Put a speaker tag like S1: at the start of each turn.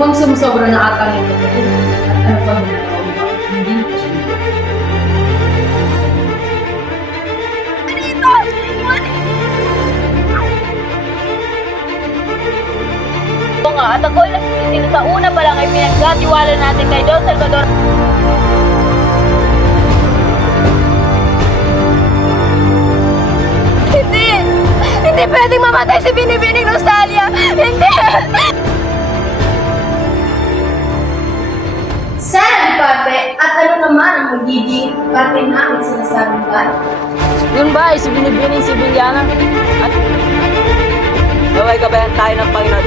S1: Huwag sumusobra na ata ng At ano pa mo? Hindi ko siya.
S2: Nga, at ako'y nagsisino sa una pa lang ay pinagkatiwala natin kay Don Salvador. Hindi! Hindi pwedeng mamatay si Binibining Rosalia! Hindi!
S3: Parte ng aking sinasabing bahay?
S2: Yun ba ay si Binibining si Bilyana? At naway gabayan tayo ng Panginoon